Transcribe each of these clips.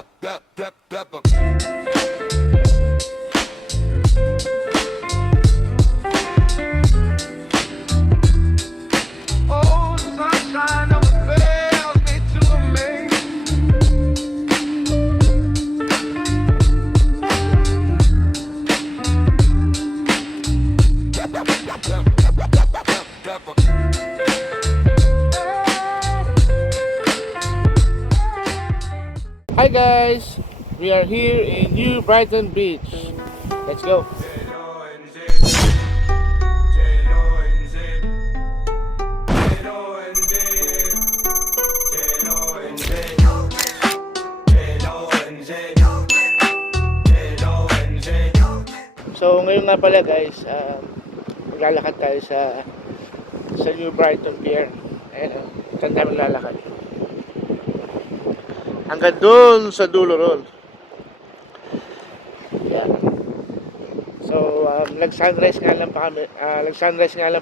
Oh, the sunshine of a fails me to amaze. Hi guys, we are here in New Brighton Beach. Let's go. So ngayon nga pala guys, maglalakad tayo sa New Brighton Pier. Ayan, saan tayo maglalakad? Hanggang doon sa dulo ron. Yan. So, nag-sunrise nga lang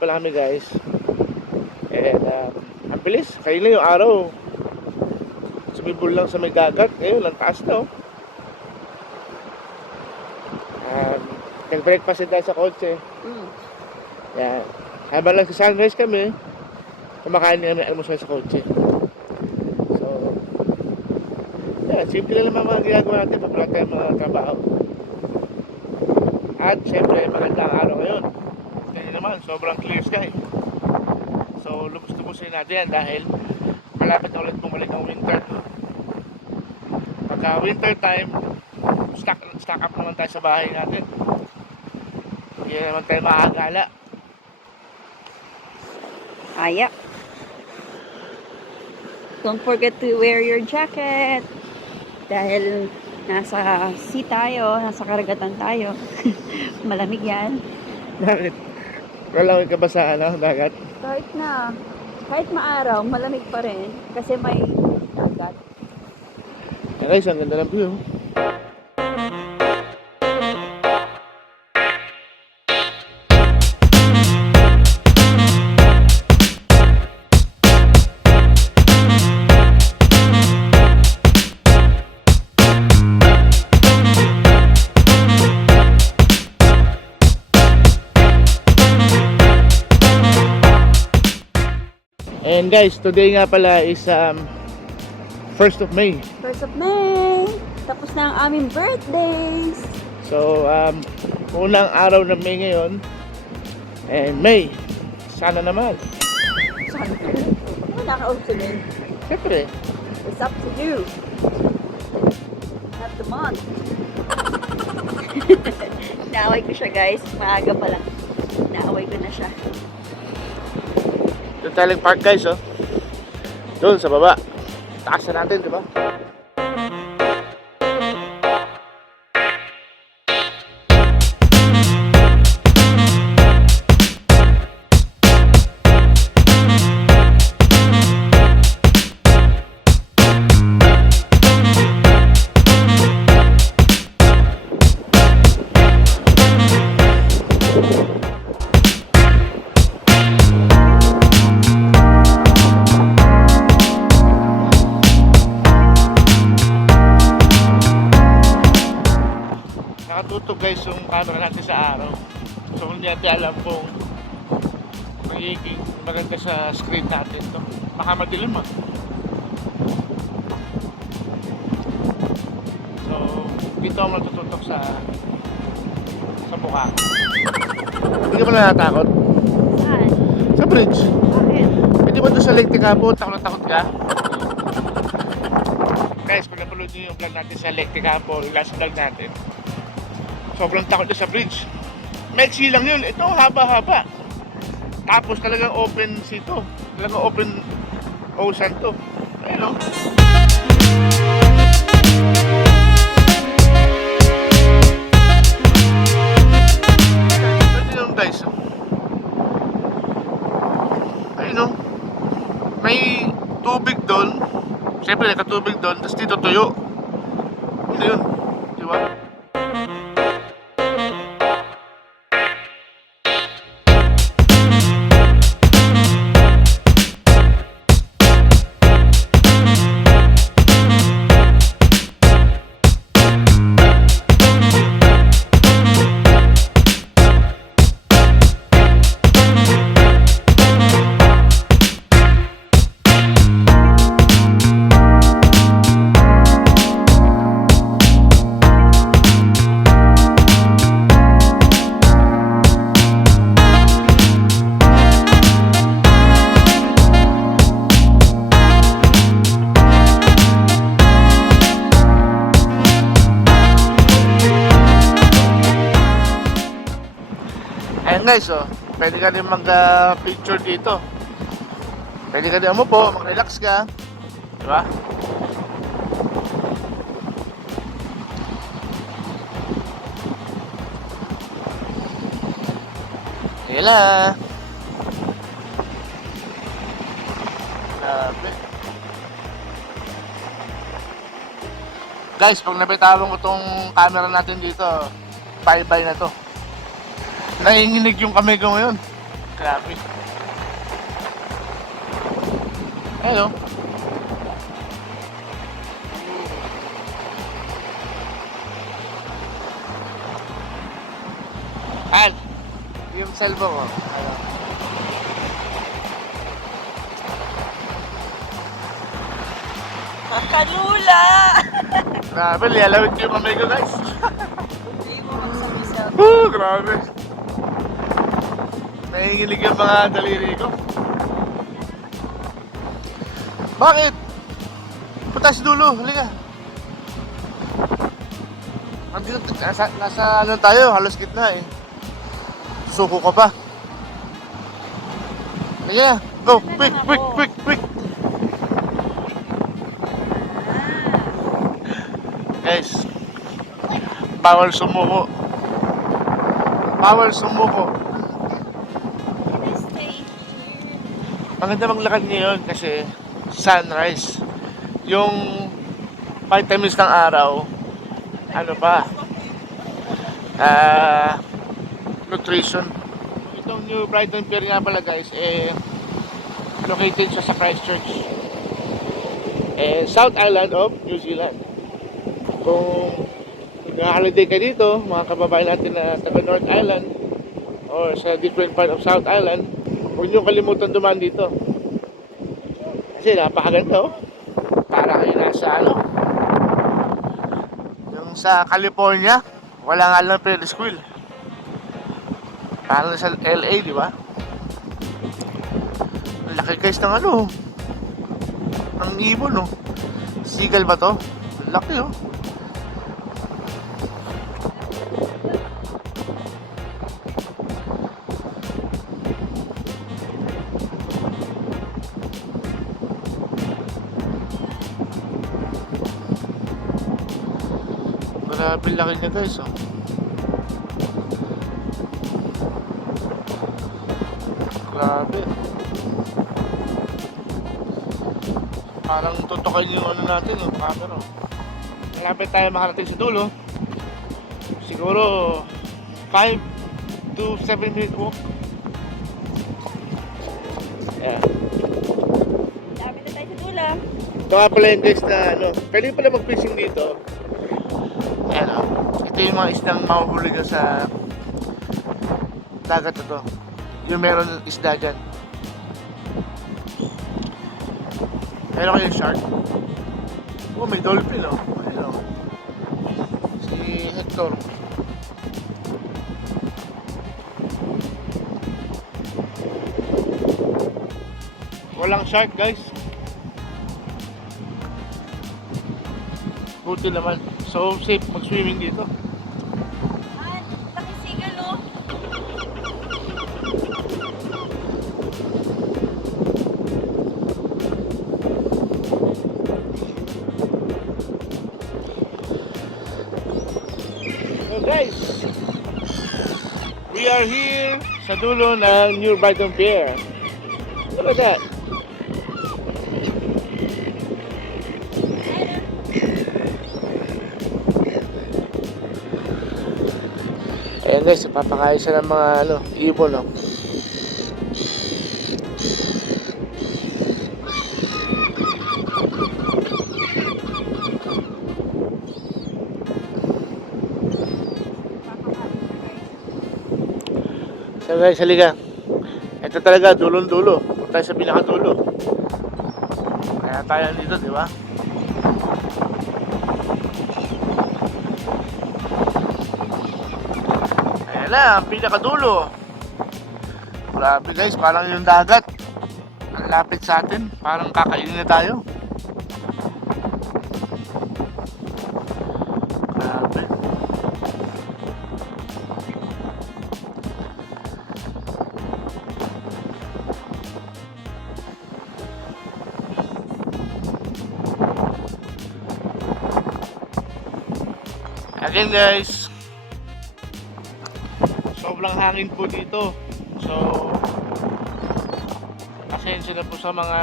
pala kami guys. And, ang bilis. Kanina yung araw. Sumibol lang sa may dagat. Ngayon, ang taas na oh. Nag-breakfast din tayo sa kotse. Yan. Habang nag-sunrise kami, kumakain kami almusal sa kotse. Yeah, simple lang naman mga ginagawa natin pag wala tayong mga trabaho. At syempre, magandang araw ngayon. Kaya naman, sobrang clear sky. So, lubos-lubusin natin yan dahil malapit na ulit bumalik ang winter. Pagka winter time, stock up naman tayo sa bahay natin. Hindi naman tayo makakagala. Aya. Don't forget to wear your jacket. Dahil nasa sea tayo, nasa karagatan tayo. Malamig yan. Bakit? Malamig ka ba sa dagat? Kahit maaraw, malamig pa rin. Kasi may dagat. Yeah, guys, ang ganda ng view. And guys, today nga pala is 1st of May. 1st of May! Tapos na ang aming birthdays! So, unang araw ng May ngayon. And May, sana naman. Sana naman. Wala ka ultimate. Siyempre. It's up to you. Not the month. Naaway ko siya guys. Maaga pa lang. Naaway ko na siya. Doon tayo park guys, oh. Doon sa baba. Taas na natin, di ba? Nakatutok guys yung camera natin sa araw. So hindi natin alam kung magiging maganda sa screen natin to. Baka madilim ah. So dito ako matututok sa mukha. Hindi ka pala natakot? Saan? Sa bridge. Bakit? Hindi ba doon sa Lake Tekapo? Takot na takot ka? Guys, pag napanood nyo yung vlog natin sa Lake Tekapo, yung last vlog natin, sobrang takot na sa bridge. Maiksi lang yun. Ito haba-haba. Tapos talagang open sea to. Talagang open ocean to. Ayun o. Ito yung guys. Ayun o. May tubig doon. Siyempre nakatubig doon. Tapos dito tuyo. Ito yun. Diba? Ayan guys, oh. Pwede ka rin mag-picture dito. Pwede ka rin umupo, mag-relax ka. Diba? Ayan lang. Grabe. Guys, pag nabitawan ko tong camera natin dito, bye-bye na to. Nanginginig yung kamay ko ngayon. Grabe. Hello. Al, yung cellphone ko. Hello. Kanula! Grabe, lialawit ko yung kamay ko guys. Hindi mo magsabi-sabi. Grabe. Nanginginig yung mga daliri ko. Bakit? Punta sa dulo, halika. Nasa ano tayo, halos gitna eh. Suko ka pa. Halika na, go, quick, quick, quick, quick. Guys, bawal sumuko. Bawal sumuko. Maganda maglakad ngayon kasi sunrise. Yung 5 minutes ng araw, ano pa, nutrition. Itong New Brighton Pier nga pala guys, located siya sa Christchurch, South Island of New Zealand. Kung nag-holiday ka dito, mga kababayan natin na taga North Island or sa different part of South Island, huwag nyo kalimutan dumaan dito. Kasi napakaganda oh. Para kayo nasa ano, yung sa California, wala nga lang Ferris wheel. Parang sa LA, di ba? Ang laki guys ng ano, ng ibon oh. Seagull ba to? Ang laki oh. Grabe laki niya guys oh. Grabe. Parang tutukan yung ano natin yung camera. Malapit tayo makarating sa dulo. Siguro 5 to 7 minute walk. Yeah. Lapit na tayo sa dulo. Ito nga pala yung guys na ano, pwede pala mag-fishing dito. Ano, ito yung mga isdang mahuhuli nyo sa dagat na to. Yung meron isda dyan. Meron kayong shark. Oh, may dolphin oh. Ayun oh. Si Hector. Walang shark guys. Buti naman. So safe mag-swimming dito. Laki sigal oh. So guys, we are here sa dulo ng New Brighton Pier. Look at that. Ayan guys, papakain siya ng mga ano, ibon no. So guys, halika. Ito talaga, dulong-dulo. Punta tayo sa pinakadulo. Kaya tayo dito, di ba? Ayan na, ang pinakadulo. Grabe guys, parang yung dagat. Ang lapit sa atin. Parang kakainin na tayo. Grabe. Again guys, sobrang hangin po dito. So, pasensya na po sa mga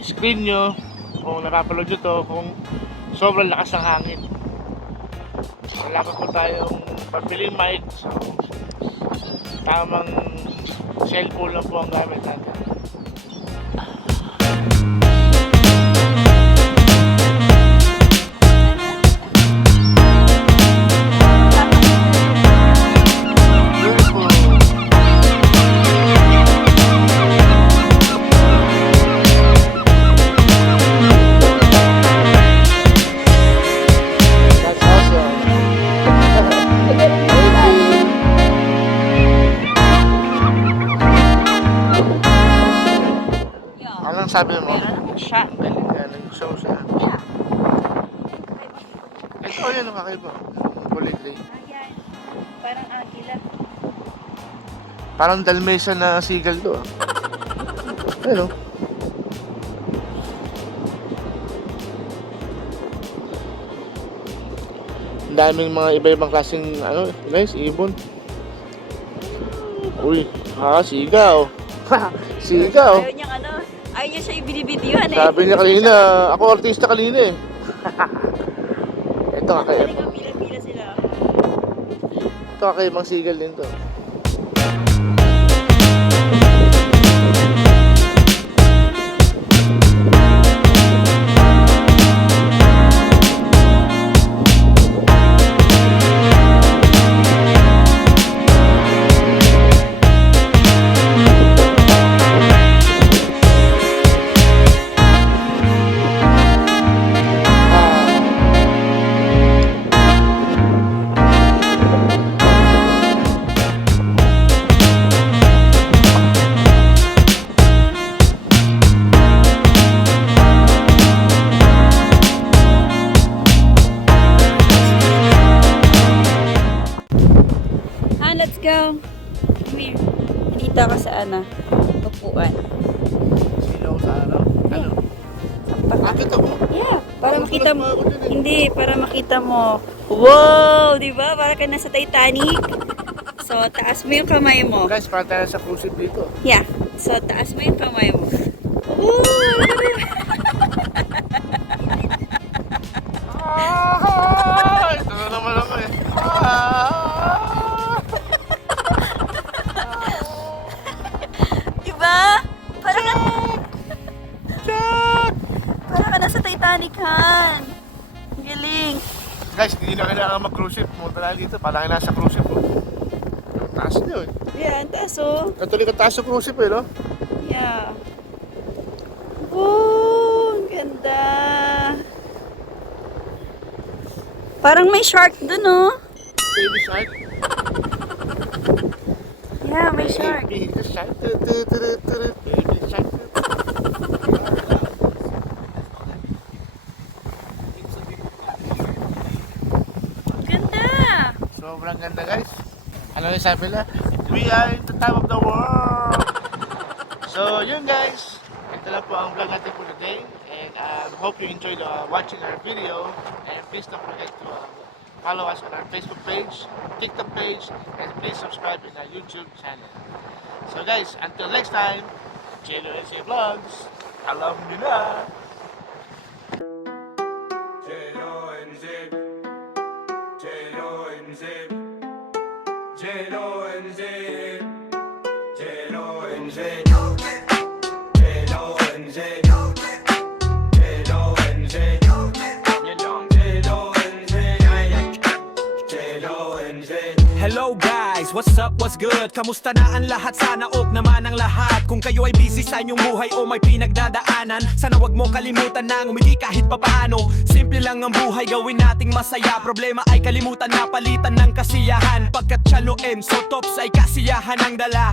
screen nyo kung napapaload nyo to, kung sobrang lakas ng hangin. Wala pa po tayong pagbiling mic, so tamang cellphone lang po ang gamit natin. Anong sabi mo? Siya. Galing ka, nag-show siya. Yeah. Ito yan ang kakaiba. Kulay gray. Ayan. Parang agila. Parang Dalmatian na seagull to. Ayun o. Ang daming mga iba-ibang klaseng guys, ibon. Uy, sigaw. Sigaw. Ayaw niyang ayaw niya siya ibinibidyohan eh. Sabi niya kanina, ako artista kanina eh. Ito kakaiba. Talagang pila-pila sila. Ito kakaibang seagull din to. Let's go. Come here. Dito ka sa upuan. Sino sa ano? Ano? Bakit ako? Yeah, para Ako, makita mo. sulat pa ako dun eh. Hindi, para makita mo. Wow, di ba? Para ka nasa Titanic. So, taas mo yung kamay mo. Guys, para tayo sa cruise ship dito. Yeah. So, taas mo yung kamay mo. Woo! Ito na naman ako eh. Diba? Para ka... Para ka nasa Titanic, Han. Ang galing. Guys, hindi na kailangan mag-cruise ship. Punta na dito, para kayo nasa cruise ship. Ang taas nyo eh. Yeah, ang taas oh. Katuloy ka taas sa cruise ship eh, no? Yeah. Oh, ang ganda. Parang may shark dun, oh. Baby shark. Yeah, may shark. Baby shark. Baby shark. Ganda. Sobrang ganda guys. Ano yung sabi nila? We are in the time of the world. So yun guys. Ito lang po ang vlog natin for today. And hope you enjoyed watching our video. And please don't forget to follow us on our Facebook page, TikTok page, and please subscribe in our YouTube channel. So guys, until next time, Jello NC Vlogs. Alam nyo na. J-O-N-Z J-O-N-Z J-O-N-Z J-O-N-Z J-O-N-Z Hello guys, what's up, what's good? Kamusta na ang lahat? Sana ok naman ang lahat. Kung kayo ay busy sa inyong buhay o may pinagdadaanan, sana wag mo kalimutan na umigi kahit papaano. Simple lang ang buhay, gawin nating masaya. Problema ay kalimutan na palitan ng kasiyahan. Pagkat Chalo M, so tops ay kasiyahan ang dala.